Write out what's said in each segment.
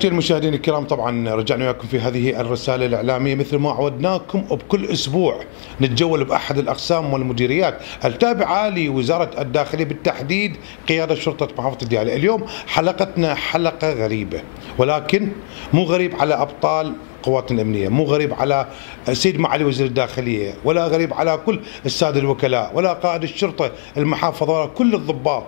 تحياتي للمشاهدين الكرام. طبعا رجعنا وياكم في هذه الرساله الاعلاميه مثل ما عودناكم، وبكل اسبوع نتجول باحد الاقسام والمديريات التابعه لوزاره الداخليه، بالتحديد قياده شرطه محافظه ديالى. اليوم حلقتنا حلقه غريبه، ولكن مو غريب على ابطال قواتنا الامنيه، مو غريب على السيد معالي وزير الداخليه، ولا غريب على كل الساده الوكلاء، ولا قائد الشرطه المحافظه، ولا كل الضباط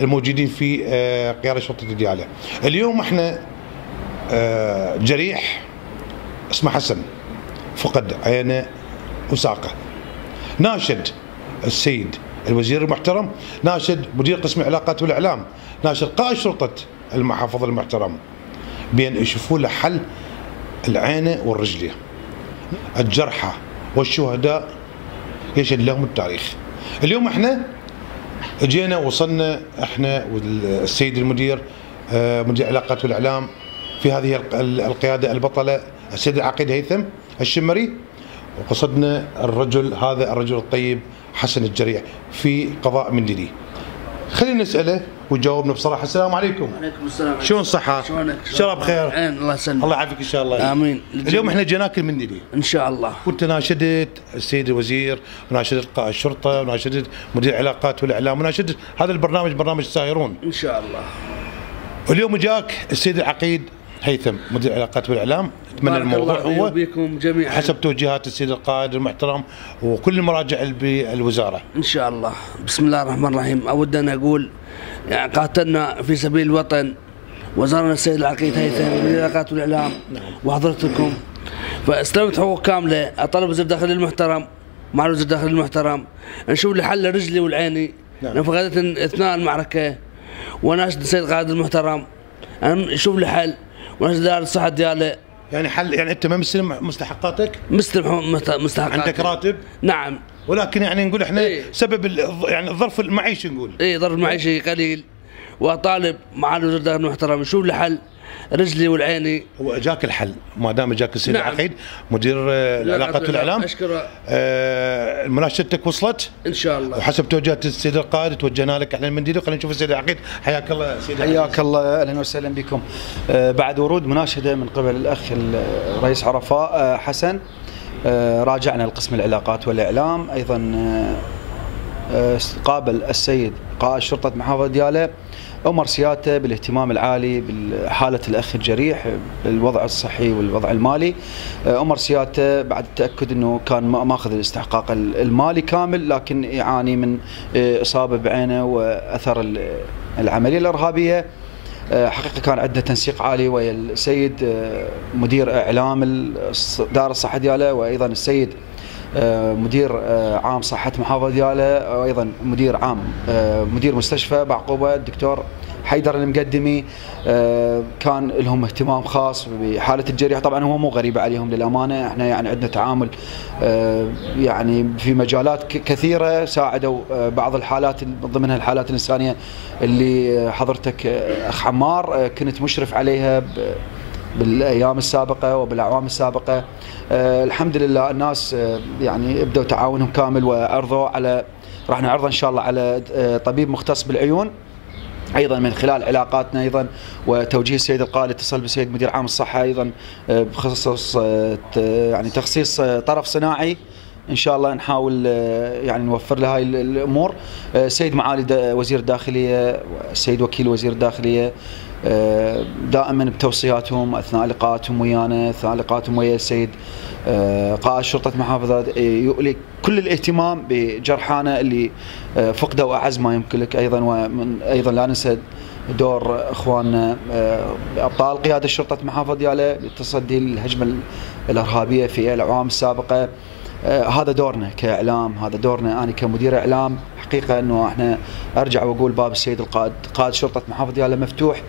الموجودين في قياده شرطه ديالى. اليوم احنا جريح اسمه حسن فقد عينه وساقه. ناشد السيد الوزير المحترم، ناشد مدير قسم العلاقات والاعلام، ناشد قائد شرطه المحافظه المحترم بان يشوفوا له حل العينه والرجليه. الجرحى والشهداء يشهد لهم التاريخ. اليوم احنا جينا وصلنا احنا والسيد المدير مدير العلاقات والاعلام في هذه القياده البطله السيد العقيد هيثم الشمري، وقصدنا هذا الرجل الطيب حسن الجريح في قضاء مندلي. خلينا نساله وجاوبنا بصراحه. السلام عليكم. وعليكم السلام. شلون الصحه؟ شلونك؟ شرب خير؟ الله يسلمك. الله يعافيك ان شاء الله. امين. اليوم احنا جيناك المندلي ان شاء الله. كنت ناشدت السيد الوزير، وناشدت قائد الشرطه، وناشدت مدير العلاقات والاعلام، وناشدت هذا البرنامج برنامج ساهرون ان شاء الله. واليوم جاك السيد العقيد هيثم مدير العلاقات والاعلام. اتمنى الموضوع هو بكم جميعا حسب توجيهات السيد القائد المحترم وكل المراجع بالوزاره. ان شاء الله. بسم الله الرحمن الرحيم. اود ان اقول يعني قاتلنا في سبيل الوطن، وزارنا السيد العقيد هيثم مدير العلاقات والاعلام وحضرتكم، فاستلمت حقوق كامله. اطالب وزير الداخليه المحترم مع وزير الداخليه المحترم نشوف لي حل رجلي والعيني لان فقدت اثناء المعركه، وناشد السيد القائد المحترم ان يشوف لي حل، وناشد دار الصحه ديالى. يعني حل، يعني انت ما مستلم مستحقاتك؟ مستلم مستحقاتي. عندك راتب؟ نعم. ولكن يعني نقول احنا إيه؟ سبب يعني الظرف المعيشي نقول. ظرف المعيشي قليل، واطالب معالي وزير الداخليه المحترم يشوف لي حل رجلي والعيني. هو اجاك الحل ما دام اجاك السيد نعم. العقيد مدير العلاقات والاعلام. اشكره. مناشدتك وصلت ان شاء الله، وحسب توجيهات السيد القائد توجهنا لك احنا المنديلي. خلينا نشوف السيد العقيد. حياك الله سيدي. حياك الله، اهلا وسهلا بكم. بعد ورود مناشده من قبل الاخ الرئيس عرفاء حسن، راجعنا لقسم العلاقات والاعلام. ايضا قابل السيد قائد شرطه محافظه ديالى، امر سيادته بالاهتمام العالي بحاله الاخ الجريح، بالوضع الصحي والوضع المالي. امر سيادته بعد التاكد انه كان ماخذ الاستحقاق المالي كامل، لكن يعاني من اصابه بعينه واثر العمليه الارهابيه. حقيقه كان عندنا تنسيق عالي ويا السيد مدير اعلام دار الصحه ديالى، وايضا السيد مدير عام صحة محافظة ديالى، وأيضا مدير عام مدير مستشفى بعقوبة الدكتور حيدر المقدمي. كان لهم اهتمام خاص بحالة الجريح. طبعا هو مو غريب عليهم للأمانة، احنا يعني عندنا تعامل يعني في مجالات كثيرة. ساعدوا بعض الحالات ضمنها الحالات الإنسانية اللي حضرتك أخ عمار كنت مشرف عليها بالايام السابقه وبالاعوام السابقه. الحمد لله الناس يعني ابدوا تعاونهم كامل، وعرضوا على راح نعرض ان شاء الله على طبيب مختص بالعيون. ايضا من خلال علاقاتنا ايضا وتوجيه السيد القائد اتصل بالسيد مدير عام الصحه ايضا بخصوص يعني تخصيص طرف صناعي. ان شاء الله نحاول يعني نوفر له هاي الامور. السيد معالي وزير الداخليه والسيد وكيل وزير الداخليه دائما بتوصياتهم اثناء لقاءاتهم ويانا، اثناء لقاءاتهم ويا السيد قائد شرطه محافظه، يؤلي كل الاهتمام بجرحانا اللي فقدوا اعز ما يمكن. ايضا ايضا لا ننسى دور اخواننا ابطال قياده شرطه محافظه ديالى للتصدي للهجمه الارهابيه في الاعوام السابقه. هذا دورنا كاعلام، هذا دورنا انا كمدير اعلام. حقيقه انه احنا ارجع واقول باب السيد القائد قائد شرطه محافظه ديالى مفتوح،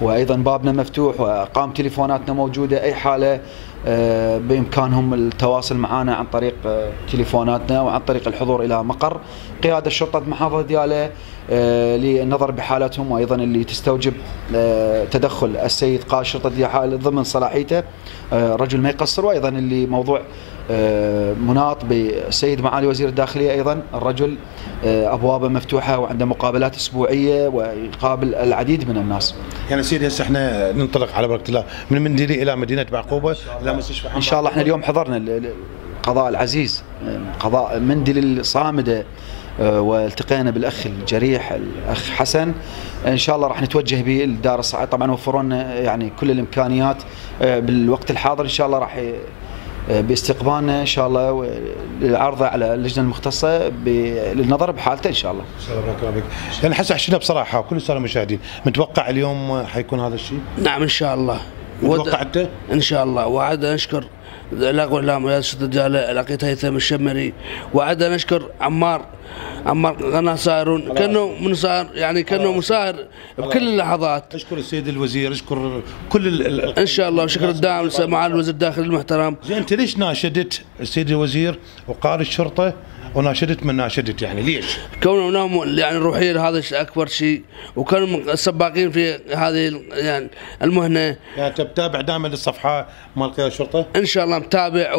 وايضا بابنا مفتوح، وارقام تليفوناتنا موجوده. اي حاله بامكانهم التواصل معنا عن طريق تليفوناتنا وعن طريق الحضور الى مقر قياده شرطه محافظه ديالى للنظر بحالتهم، وايضا اللي تستوجب تدخل السيد قائد شرطه ديالى ضمن صلاحيته رجل ما يقصر. وايضا اللي موضوع مناط بالسيد معالي وزير الداخلية أيضا، الرجل أبوابه مفتوحة وعنده مقابلات أسبوعية ويقابل العديد من الناس. يعني سيدي هسه احنا ننطلق على بركة الله من مندلي إلى مدينة بعقوبة إلى مستشفى إن شاء الله. احنا اليوم حضرنا القضاء العزيز قضاء مندلي الصامدة، والتقينا بالاخ الجريح الاخ حسن. ان شاء الله راح نتوجه به لدار الصحه، طبعا وفروا لنا يعني كل الامكانيات بالوقت الحاضر. ان شاء الله راح باستقبالنا ان شاء الله للعرضه على اللجنه المختصه للنظر بحالته ان شاء الله. ان شاء الله بارك الله فيك. يعني حس عشنا بصراحه وكل الساده المشاهدين، متوقع اليوم حيكون هذا الشيء؟ نعم ان شاء الله. متوقع انت؟ ان شاء الله. وعد نشكر الاخ والاعلام ولايه الشرطه الدياله الاخ هيثم الشمري، وعد نشكر عمار قناه سائرون، كانه منصار يعني كانه مساهر بكل اللحظات. اشكر السيد الوزير، اشكر كل ان شاء الله، وشكر الداعم معالي الوزير الداخلي المحترم. زين انت ليش ناشدت السيد الوزير وقائد الشرطه وناشدت من ناشدت؟ يعني ليش؟ كونهم نام يعني روحيه لهذا اكبر شيء، وكانوا سباقين في هذه يعني المهنه. يعني انت بتابع دائما الصفحه مال قيادة الشرطه؟ ان شاء الله متابع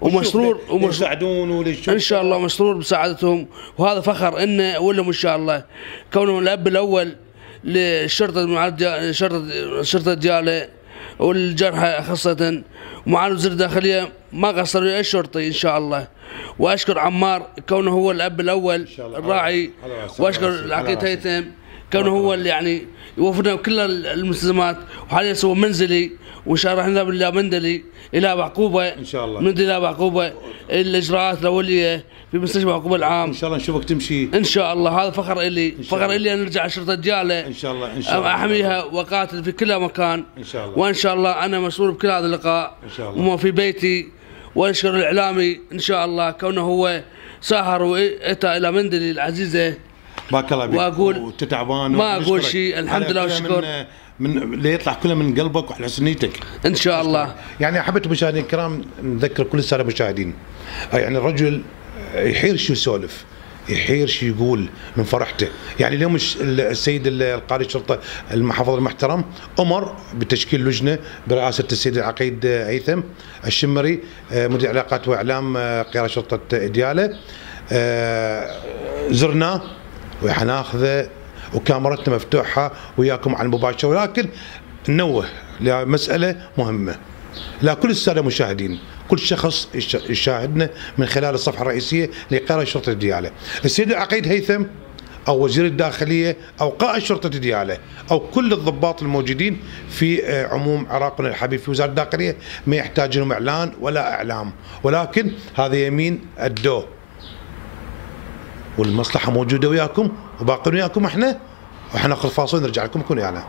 ومسرور يساعدون ان شاء الله، مسرور بسعادتهم، وهذا فخر انه ولهم ان شاء الله. كونهم الاب الاول للشرطه الشرطه الدياله والجرحى خاصه، ومعالي وزير الداخليه ما قصروا اي شرطي ان شاء الله. واشكر عمار كونه هو الاب الاول الراعي، واشكر العقيد هيثم كونه هو اللي يعني يوفرنا كل المستلزمات، وحاليا سوى منزلي، وان شاء الله نذهب الى مندلي الى بعقوبه ان شاء الله، مندلي الى بعقوبه الاجراءات الاوليه في مستشفى بعقوبه العام. ان شاء الله نشوفك تمشي ان شاء الله. هذا فخر الي، فخر الي ان نرجع الشرطه الدياله ان شاء الله. ان شاء الله احميها وقاتل في كل مكان ان شاء الله. وان شاء الله انا مسؤول بكل هذا اللقاء ان شاء الله، وما في بيتي. وانشكر الاعلامي ان شاء الله كونه هو ساهر واتى الى مندلي العزيزه. بارك الله بك. واقول تعبان ما اقول شيء، الحمد لله والشكر من ليطلع كله من قلبك وحسن نيتك ان شاء الله. يعني حبيت المشاهدين الكرام نذكر كل الساده المشاهدين، يعني الرجل يحير شو يسولف، يحير شو يقول من فرحته. يعني اليوم السيد القائد الشرطه المحافظ المحترم امر بتشكيل لجنه برئاسه السيد العقيد هيثم الشمري مدير علاقات واعلام قياده شرطه دياله. زرناه وحناخذه وكاميرتنا مفتوحه وياكم على المباشر، ولكن ننوه لمساله مهمه لكل الساده المشاهدين، كل شخص يشاهدنا من خلال الصفحه الرئيسيه لقياده شرطه دياله. السيد العقيد هيثم او وزير الداخليه او قائد شرطه دياله او كل الضباط الموجودين في عموم عراقنا الحبيب في وزاره الداخليه ما يحتاج لهم اعلان ولا اعلام، ولكن هذا يمين الدو والمصلحه موجوده وياكم وباقين وياكم احنا، وحناخذ فاصل نرجع لكم. كونوا ويانا.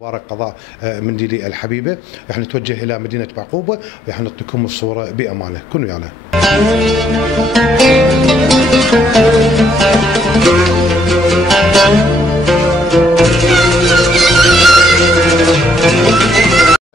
مبارك قضاء مندلي الحبيبه، راح نتوجه الى مدينه بعقوبه وراح نعطيكم الصوره بامانه. كونوا ويانا.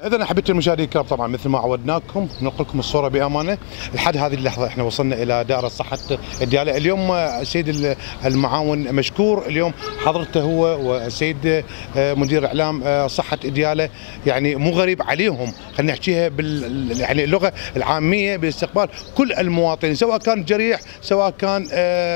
إذا أحبتي المشاهدين الكرام، طبعا مثل ما عودناكم ننقل لكم الصورة بأمانة. لحد هذه اللحظة احنا وصلنا إلى دائرة صحة دياله. اليوم السيد المعاون مشكور، اليوم حضرته هو والسيد مدير إعلام صحة دياله، يعني مو غريب عليهم، خلينا نحكيها يعني اللغة العامية باستقبال كل المواطنين، سواء كان جريح، سواء كان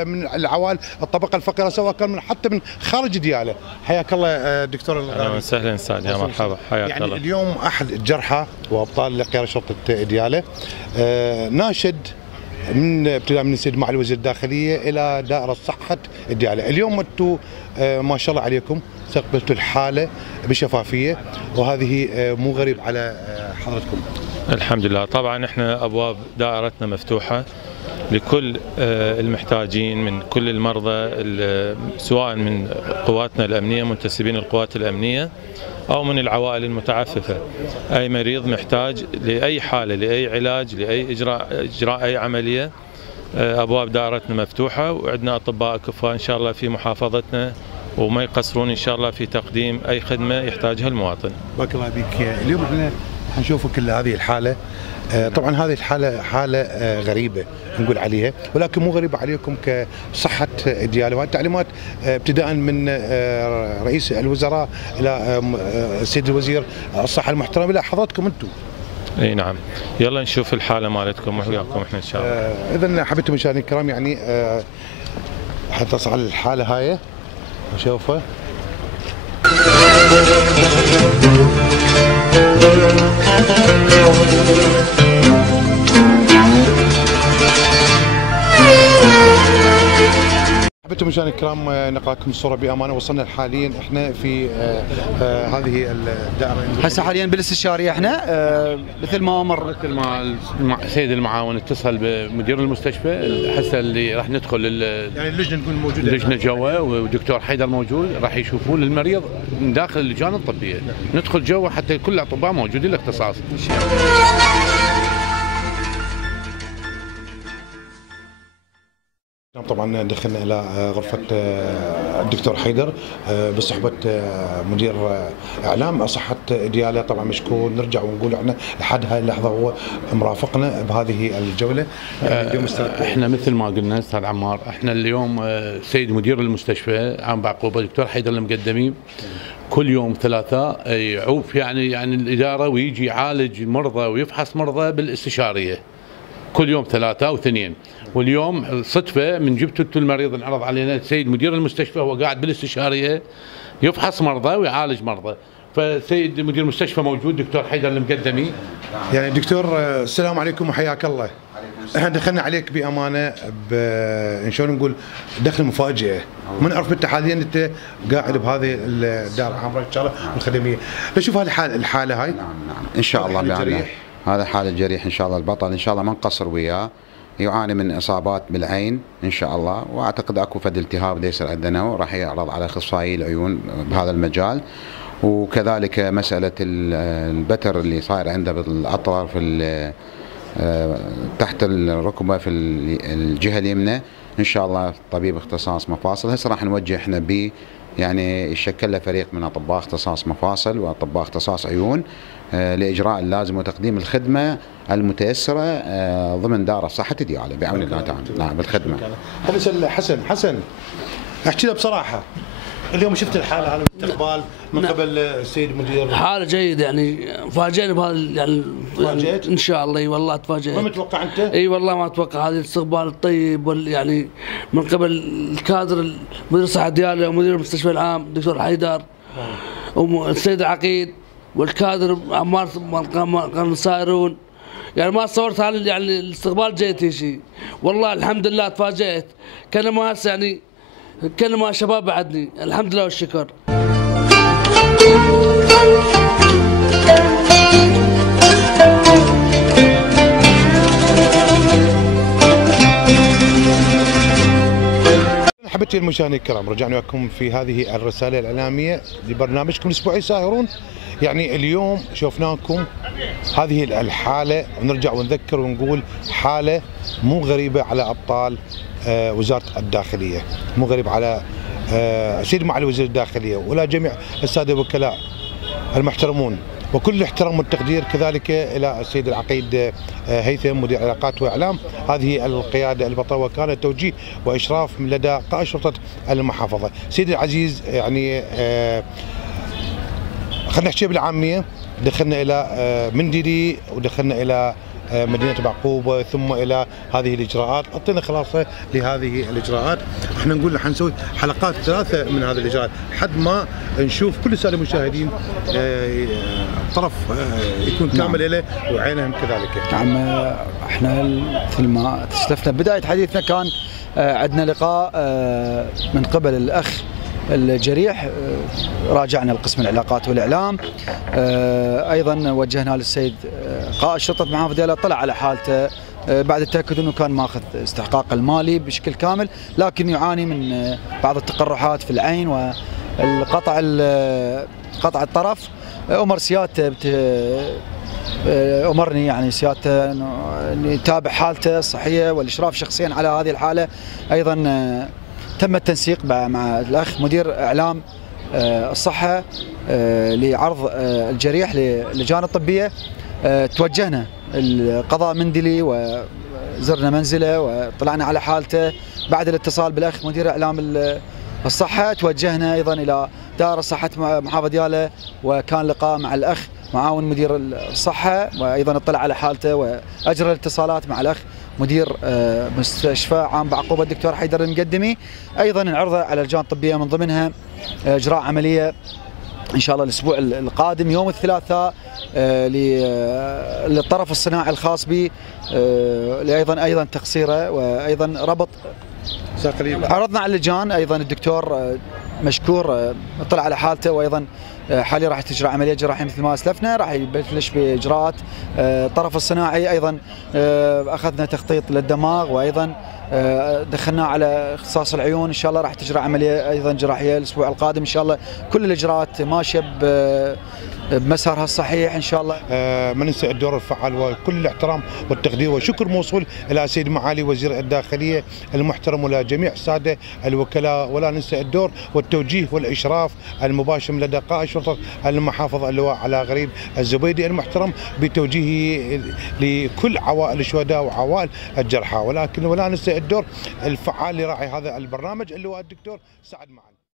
من العوائل الطبقة الفقيرة، سواء كان حتى من خارج دياله. حياك الله دكتور الغالي. اهلا وسهلا استاذ، يا مرحبا، حياك يعني الله. اليوم احد الجرحى وابطال قياده شرطه دياله ناشد من ابتداء من السيد معالي وزير الداخليه الى دائره صحه دياله. اليوم انتم ما شاء الله عليكم استقبلتوا الحاله بشفافيه، وهذه مو غريب على حضرتكم. الحمد لله. طبعا احنا ابواب دائرتنا مفتوحه لكل المحتاجين، من كل المرضى، سواء من قواتنا الامنيه منتسبين القوات الامنيه او من العوائل المتعففه. اي مريض محتاج لاي حاله، لاي علاج، لاي اجراء اي عمليه، ابواب دائرتنا مفتوحه، وعندنا اطباء كفاء ان شاء الله في محافظتنا، وما يقصرون ان شاء الله في تقديم اي خدمه يحتاجها المواطن. بارك الله بك. اليوم احنا حنشوفوا كل هذه الحاله. طبعا هذه الحاله حاله غريبه نقول عليها، ولكن مو غريبه عليكم كصحه دياله، وهذه التعليمات ابتداء من رئيس الوزراء الى السيد الوزير الصحه المحترم الى حضراتكم انتم. اي نعم، يلا نشوف الحاله مالتكم وياكم احنا ان شاء الله. اذا حبيتم مشاهدينا الكرام يعني حتصل على الحاله هاي نشوفها. حبيتم مشاهدينا الكرام نقرا لكم الصوره بامانه. وصلنا حاليا احنا في هذه الدائره. هسه حاليا بالاستشاريه احنا مثل ما امر السيد المعاون اتصل بمدير المستشفى هسه اللي راح ندخل يعني اللجنه نكون موجوده، اللجنه جوا ودكتور حيدر موجود راح يشوفون المريض من داخل اللجان الطبيه. ندخل جوا حتى كل الاطباء موجودين الاختصاص. طبعا دخلنا الى غرفه الدكتور حيدر بصحبه مدير اعلام صحه دياله. طبعا مشكور، نرجع ونقول احنا لحد هاي اللحظه هو مرافقنا بهذه الجوله. اليوم احنا مثل ما قلنا استاذ عمار، احنا اليوم سيد مدير المستشفى عام بعقوبه دكتور حيدر المقدمي كل يوم ثلاثاء يعوف يعني الاداره ويجي يعالج مرضى ويفحص مرضى بالاستشاريه كل يوم ثلاثاء واثنين. واليوم صدفه من جبتوا المريض انعرض علينا السيد مدير المستشفى هو قاعد بالاستشاريه يفحص مرضى ويعالج مرضى، فسيد مدير المستشفى موجود دكتور حيدر المقدمي. يعني دكتور السلام عليكم وحياك الله. احنا دخلنا عليك بامانه ان شلون نقول دخل مفاجئه، ما نعرف انت حاليا انت قاعد بهذه الدار الحمراء ان شاء الله الخدميه. نشوف هذه الحاله هاي. نعم ان شاء الله بعد هذا حال الجريح ان شاء الله البطل ان شاء الله ما نقصر وياه، يعاني من اصابات بالعين ان شاء الله، واعتقد اكو فد التهاب يصير عندنا وراح يعرض على اخصائي العيون بهذا المجال. وكذلك مساله البتر اللي صاير عنده بالاطراف تحت الركبه في الجهه اليمنى ان شاء الله طبيب اختصاص مفاصل. هسه راح نوجه احنا ب يعني يشكل له فريق من اطباء اختصاص مفاصل واطباء اختصاص عيون لاجراء اللازم وتقديم الخدمه المتيسره ضمن دار الصحه دياله بعون الله تعالى. نعم بالخدمه. خلينا حسن احكي له بصراحه، اليوم شفت الحاله هذا الاستقبال من قبل السيد مدير؟ حاله جيده يعني فاجئني بهذا يعني تفاجئت؟ ان شاء الله. اي والله تفاجئت. ما متوقع انت؟ اي والله ما اتوقع هذا الاستقبال الطيب يعني من قبل الكادر مدير الصحه دياله ومدير المستشفى العام الدكتور حيدر والسيد العقيد والكادر عمار كانوا صايرون. يعني ما تصورت هذا يعني الاستقبال جيد شيء والله. الحمد لله تفاجئت كانما هسه يعني كانما شباب بعدني. الحمد لله والشكر. حبيتي المشاهدين الكرام، رجعنا لكم في هذه الرساله الاعلاميه لبرنامجكم الاسبوعي ساهرون. يعني اليوم شفناكم هذه الحاله، ونرجع ونذكر ونقول حاله مو غريبه على ابطال وزاره الداخليه، مو غريب على سيد معالي وزير الداخليه ولا جميع الساده الوكلاء المحترمون، وكل الاحترام والتقدير كذلك الى السيد العقيد هيثم مدير علاقات واعلام هذه القياده البطله، وكان توجيه واشراف من لدى قائد شرطه المحافظه. سيدي العزيز يعني خلينا نحكي بالعاميه، دخلنا الى مندلي ودخلنا الى مدينه بعقوبه ثم الى هذه الاجراءات، اعطينا خلاصه لهذه الاجراءات. احنا نقول رح نسوي حلقات ثلاثه من هذه الاجراءات لحد ما نشوف كل الساده المشاهدين طرف يكون كامل له وعينهم كذلك. نعم احنا مثل ما تسلفنا بدايه حديثنا كان عندنا لقاء من قبل الاخ الجريح، راجعنا لقسم العلاقات والاعلام، ايضا وجهنا للسيد قائد شرطه محافظه دياله، طلع على حالته بعد التاكد انه كان ماخذ استحقاق المالي بشكل كامل، لكن يعاني من بعض التقرحات في العين والقطع قطع الطرف. امر سيادته امرني يعني سيادته انه يتابع حالته الصحيه والاشراف شخصيا على هذه الحاله. ايضا تم التنسيق مع الاخ مدير اعلام الصحة لعرض الجريح للجان الطبية. توجهنا القضاء مندلي وزرنا منزله وطلعنا على حالته. بعد الاتصال بالاخ مدير اعلام الصحه توجهنا ايضا الى دائره الصحه محافظه دياله، وكان لقاء مع الاخ معاون مدير الصحه، وايضا اطلع على حالته واجرى الاتصالات مع الاخ مدير مستشفى عام بعقوبه الدكتور حيدر المقدمي. ايضا نعرضه على لجان طبيه من ضمنها اجراء عمليه ان شاء الله الاسبوع القادم يوم الثلاثاء للطرف الصناعي الخاص به، ايضا تقصيره وايضا ربط. عرضنا على اللجان، ايضا الدكتور مشكور اطلع على حالته، وايضا حاليا راح تجرى عمليه جراحيه مثل ما اسلفنا، راح يبلش باجراءات الطرف الصناعي. ايضا اخذنا تخطيط للدماغ، وايضا دخلناه على اختصاص العيون. ان شاء الله راح تجرى عمليه ايضا جراحيه الاسبوع القادم ان شاء الله. كل الاجراءات ماشيه بمسارها الصحيح ان شاء الله. ما ننسى الدور الفعال وكل الاحترام والتقدير والشكر موصول الى سيد معالي وزير الداخليه المحترم ولا الساده الوكلاء، ولا ننسى الدور والتوجيه والاشراف المباشر من لدى قائد شرطه المحافظه اللواء علاء غريب الزبيدي المحترم بتوجيهه لكل عوائل الشهداء وعوائل الجرحى، ولا ننسى الدور الفعال لراعي هذا البرنامج اللي هو الدكتور سعد معالي.